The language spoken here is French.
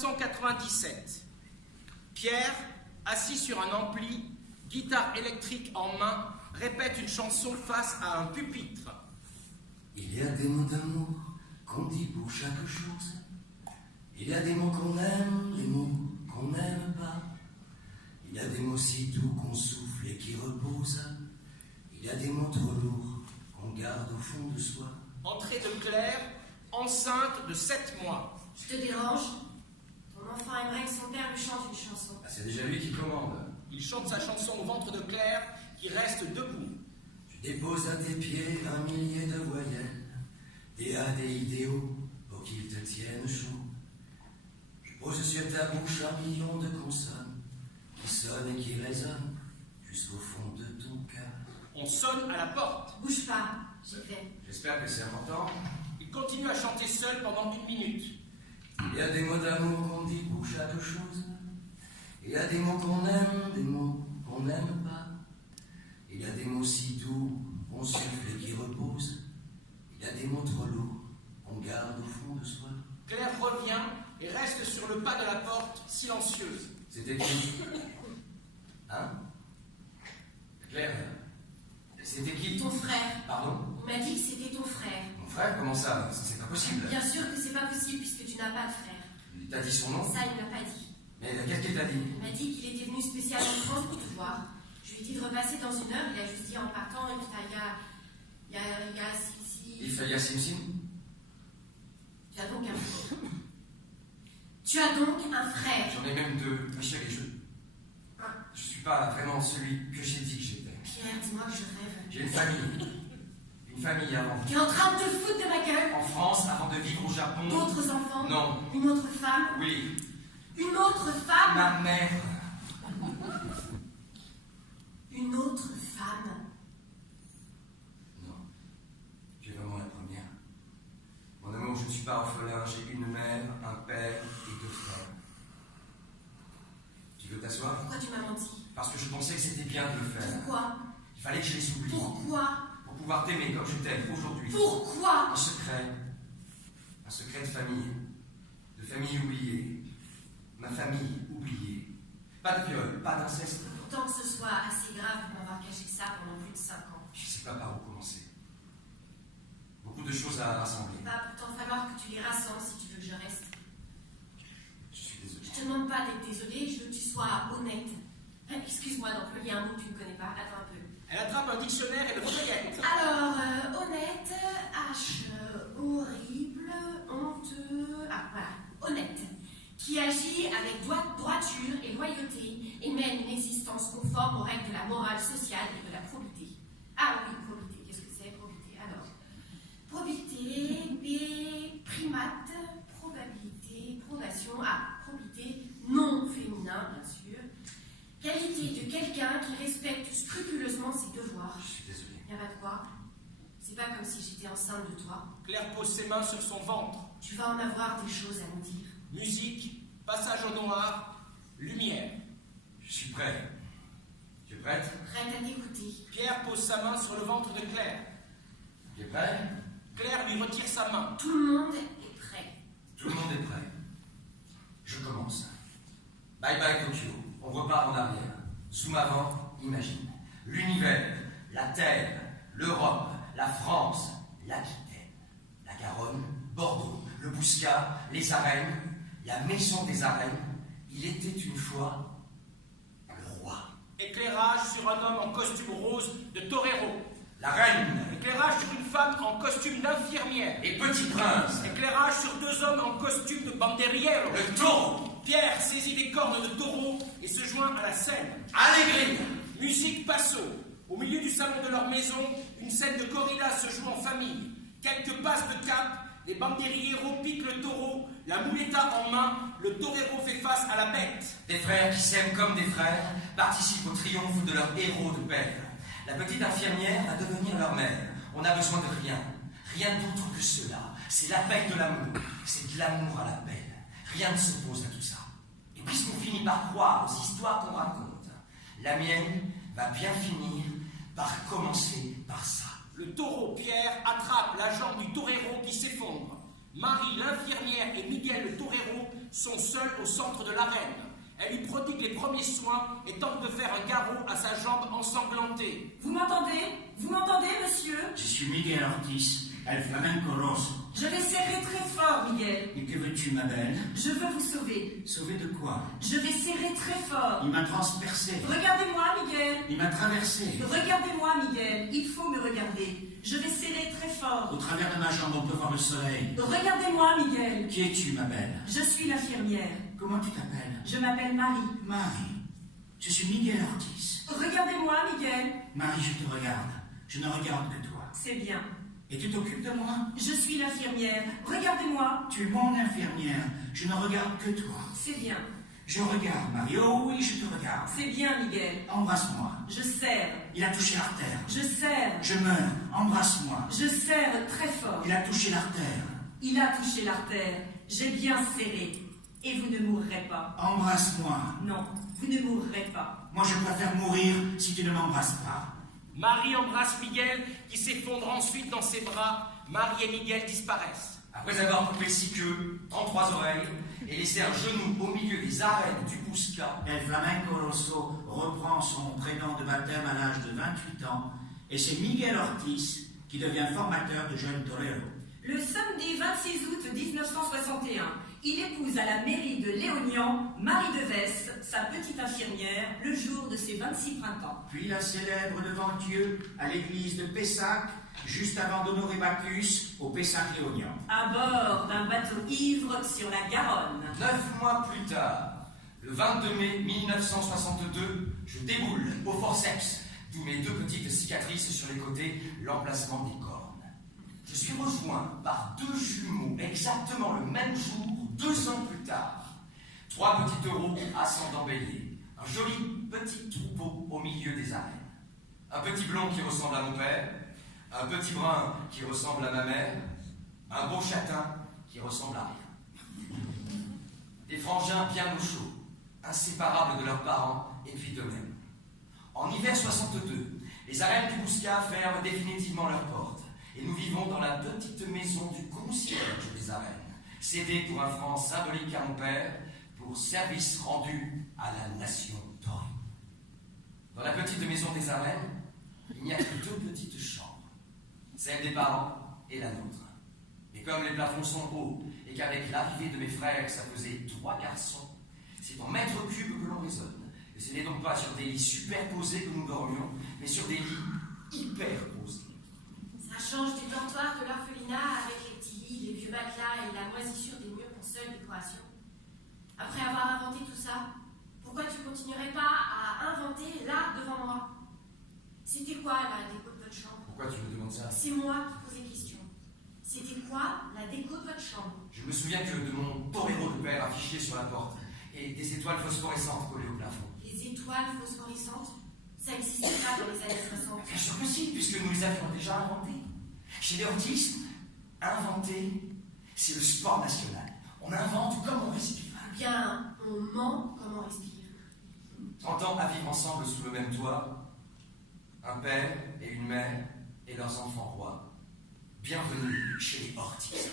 1997. Pierre, assis sur un ampli, guitare électrique en main, répète une chanson face à un pupitre. Il y a des mots d'amour qu'on dit pour chaque chose. Il y a des mots qu'on aime, des mots qu'on n'aime pas. Il y a des mots si doux qu'on souffle et qui reposent. Il y a des mots trop lourds qu'on garde au fond de soi. Entrée de Claire, enceinte de 7 mois. Je te dérange? Ton enfant aimerait que son père lui chante une chanson. Ah, c'est déjà lui qui commande. Il chante sa chanson au ventre de Claire, qui reste debout. Tu déposes à tes pieds 1 millier de voyelles, des A, des idéaux, pour qu'ils te tiennent chaud. Je pose sur ta bouche 1 million de consonnes, qui sonnent et qui résonnent jusqu'au fond de ton cœur. On sonne à la porte. Bouge pas, j'ai fait. J'espère que c'est important. Il continue à chanter seul pendant 1 minute. Il y a des mots d'amour qu'on dit pour chaque chose. Il y a des mots qu'on aime, des mots qu'on n'aime pas. Il y a des mots si doux qu'on souffle et qui reposent. Il y a des mots trop lourds qu'on garde au fond de soi. Claire revient et reste sur le pas de la porte, silencieuse. C'était qui? Hein? Claire? C'était qui? Ton frère. Pardon? Il m'a dit que c'était ton frère. Mon frère? Comment ça? C'est pas possible. Bien sûr que c'est pas possible puisque tu n'as pas de frère. Il t'a dit son nom? Ça, il m'a pas dit. Mais qu'est-ce qu'il t'a dit? Il m'a dit qu'il était venu spécialement en France pour te voir. Je lui ai dit de repasser dans 1 heure. Il a juste dit en partant, il y a si. Il fallait à Sim. Tu as donc un frère. Tu as donc un frère. J'en ai même 2. Ma chérie, je suis pas vraiment celui que j'ai dit que j'étais. Pierre, dis-moi que je rêve. J'ai une famille. Une famille avant. Tu es en train de te foutre de ma gueule. En France, avant de vivre au Japon. D'autres enfants? Non. Une autre femme? Oui. Une autre femme? Ma mère. Une autre femme? Non. Tu es vraiment la première. Mon amour, je ne suis pas orphelin. J'ai une mère, un père et 2 frères. Tu veux t'asseoir? Pourquoi tu m'as menti? Parce que je pensais que c'était bien de le faire. Pourquoi? Il fallait que je les oublie. Pourquoi? Pour pouvoir t'aimer comme je t'aime aujourd'hui. Pourquoi? Un secret. Un secret de famille. De famille oubliée. Ma famille oubliée. Pas de viol, pas d'inceste. Pourtant que ce soit assez grave pour m'avoir caché ça pendant plus de 5 ans. Je ne sais pas par où commencer. Beaucoup de choses à rassembler. Il va pourtant falloir que tu les rassembles si tu veux que je reste. Je suis désolé. Je te demande pas d'être désolée, je veux que tu sois honnête. Excuse-moi d'employer un mot que tu ne connais pas. Attends un peu. Elle attrape un dictionnaire et le feuillette. Alors, honnête, horrible, honteux, voilà, honnête, qui agit avec droiture et loyauté et mène une existence conforme aux règles de la morale sociale et de la probité. Ah oui, probité, qu'est-ce que c'est, probité? Alors, probité, primate, probabilité, probation, probité, non féminin, bien sûr. Qualité de quelqu'un qui respecte scrupuleusement ses devoirs. Je suis désolé. Il n'y a pas de quoi. C'est pas comme si j'étais enceinte de toi. Claire pose ses mains sur son ventre. Tu vas en avoir des choses à me dire. Musique, passage au noir, lumière. Je suis prêt. Tu es prête? Prête à t'écouter. Pierre pose sa main sur le ventre de Claire. Tu es prêt? Claire lui retire sa main. Tout le monde est prêt. Tout le monde est prêt. Je commence. Bye bye Tokyo. On repart en arrière. Zoom avant, imagine. L'univers, la Terre, l'Europe, la France, l'Aquitaine, la Garonne, Bordeaux, le Bouscat, les arènes, la maison des arènes. Il était une fois le roi. Éclairage sur un homme en costume rose de torero. La reine Éclairage sur une femme en costume d'infirmière. et Petit Prince. Éclairage sur 2 hommes en costume de banderillero. Le taureau. Pierre saisit des cornes de taureau et se joint à la scène. Allégri. Musique passo. Au milieu du salon de leur maison, une scène de gorilla se joue en famille. Quelques passes de cap, les banderilleros piquent le taureau, la muleta en main, le torero fait face à la bête. Des frères qui s'aiment comme des frères participent au triomphe de leur héros de père. La petite infirmière va devenir leur mère. On n'a besoin de rien. Rien d'autre que cela. C'est l'appel de l'amour. C'est de l'amour à l'appel. Rien ne s'oppose à tout ça. Et puisqu'on finit par croire aux histoires qu'on raconte, la mienne va bien finir par commencer par ça. Le taureau Pierre attrape la jambe du torero qui s'effondre. Marie l'infirmière et Miguel le torero sont seules au centre de l'arène. Elle lui prodigue les premiers soins et tente de faire un garrot à sa jambe ensanglantée. Vous m'entendez? Vous m'entendez, monsieur? Je suis Miguel Ortiz, el flamenco rosso. Je vais serrer très fort, Miguel. Et que veux-tu, ma belle? Je veux vous sauver. Sauver de quoi? Je vais serrer très fort. Il m'a transpercé. Regardez-moi, Miguel. Il m'a traversé. Regardez-moi, Miguel. Il faut me regarder. Je vais serrer très fort. Au travers de ma jambe, on peut voir le soleil. Regardez-moi, Miguel. Qui es-tu, ma belle? Je suis l'infirmière. Comment tu t'appelles? Je m'appelle Marie. Marie. Je suis Miguel Ortiz. Regardez-moi, Miguel. Marie, je te regarde. Je ne regarde que toi. C'est bien. Et tu t'occupes de moi? Je suis l'infirmière. Regardez-moi. Tu es mon infirmière. Je ne regarde que toi. C'est bien. Je regarde, Marie. Oh oui, je te regarde. C'est bien, Miguel. Embrasse-moi. Je serre. Il a touché l'artère. Je serre. Je meurs. Embrasse-moi. Je serre très fort. Il a touché l'artère. Il a touché l'artère. J'ai bien serré. Et vous ne mourrez pas. Embrasse-moi. Non, vous ne mourrez pas. Moi, je préfère mourir si tu ne m'embrasses pas. Marie embrasse Miguel, qui s'effondre ensuite dans ses bras. Marie et Miguel disparaissent. Après avoir coupé 6 queues, 33 oreilles, et laissé un genou au milieu des arènes du Bousca, El Flamenco Rosso reprend son prénom de baptême à l'âge de 28 ans, et c'est Miguel Ortiz qui devient formateur de jeunes toreros. Le samedi 26 août 1961, il épouse à la mairie de Léognan Marie de Vesse, sa petite infirmière, le jour de ses 26 printemps. Puis la célèbre devant Dieu à l'église de Pessac, juste avant d'honorer Bacchus au Pessac-Léognan. À bord d'un bateau ivre sur la Garonne. 9 mois plus tard, le 22 mai 1962, je déboule au forceps, d'où mes 2 petites cicatrices sur les côtés, l'emplacement des cornes. Je suis rejoint par 2 jumeaux exactement le même jour, 2 ans plus tard. 3 petits taureaux ascendant bélier, un joli petit troupeau au milieu des arènes. Un petit blond qui ressemble à mon père, un petit brun qui ressemble à ma mère, un beau châtain qui ressemble à rien. Des frangins bien au chaud, inséparables de leurs parents et puis d'eux-mêmes. En hiver 62, les arènes du Bousca ferment définitivement leurs portes. Et nous vivons dans la petite maison du concierge des arènes, cédée pour un franc symbolique à mon père, pour service rendu à la nation taurine. Dans la petite maison des arènes, il n'y a que 2 petites chambres, celle des parents et la nôtre. Mais comme les plafonds sont hauts, et qu'avec l'arrivée de mes frères, ça faisait 3 garçons, c'est en mètres cubes que l'on raisonne. Et ce n'est donc pas sur des lits superposés que nous dormions, mais sur des lits hyperposés. Ça change du dortoir de l'orphelinat avec les petits lits, les vieux matelas et la moisissure des murs pour seule décoration. Après avoir inventé tout ça, pourquoi tu continuerais pas à inventer là devant moi? C'était quoi la déco de votre chambre? Pourquoi tu me demandes ça? C'est moi qui posais question. C'était quoi la déco de votre chambre? Je me souviens que de mon torero de père affiché sur la porte et des étoiles phosphorescentes collées au plafond. Les étoiles phosphorescentes? Ça n'existait pas dans les années 60. Bien sûr que si, puisque nous les avions déjà inventées. Chez les autistes, inventer, c'est le sport national. On invente comme on respire. Eh bien, on ment comme on respire. 30 ans à vivre ensemble sous le même toit, un père et une mère et leurs enfants rois. Bienvenue chez les Ortiz.